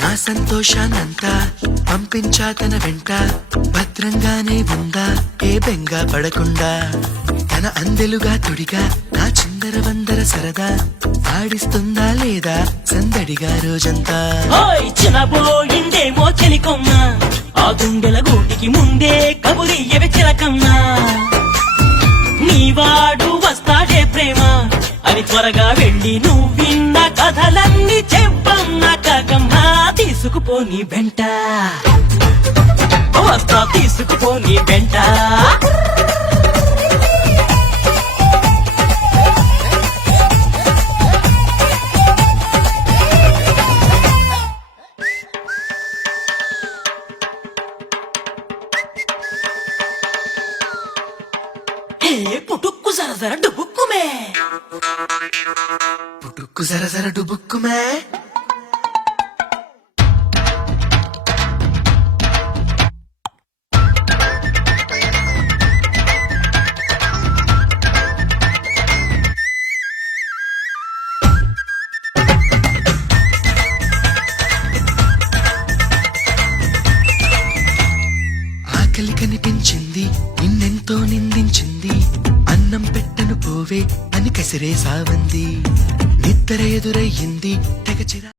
నా సంతోషానంతా పంపించా తన వెంట, భద్రంగానే ఉందా ఏ బెంగ పడకుండా. తన అందెలుగా తొడిగా నా చిందర వందర సరదా, ఆడిస్తుందా లేదా సందడిగా రోజంతా. చిన్నబోయిందేమో చెలికొమ్మ, ఆ గుండెల గూటికి ముందే కబురియవే చిలకమ్మ. నీవాడు వస్తాడే ప్రేమ అని త్వరగా వెళ్ళి నువ్వు విన్న కథలన్నీ చెప్పన్నా కాకమ్మ. తీసుకుపోని వెంట వస్తా, తీసుకుపోని వెంట. పుట్టుక్కు సరసర డుబుక్కుమే, పుట్టుక్కు సరసర డుబుక్కుమే. ఆకలి కనిపించింది, నిన్నెంతో నిందించింది, అన్నం పెట్టను పోవే అని కసిరే సావంది. నిద్ర ఎదురయ్యింది తెగ చిరా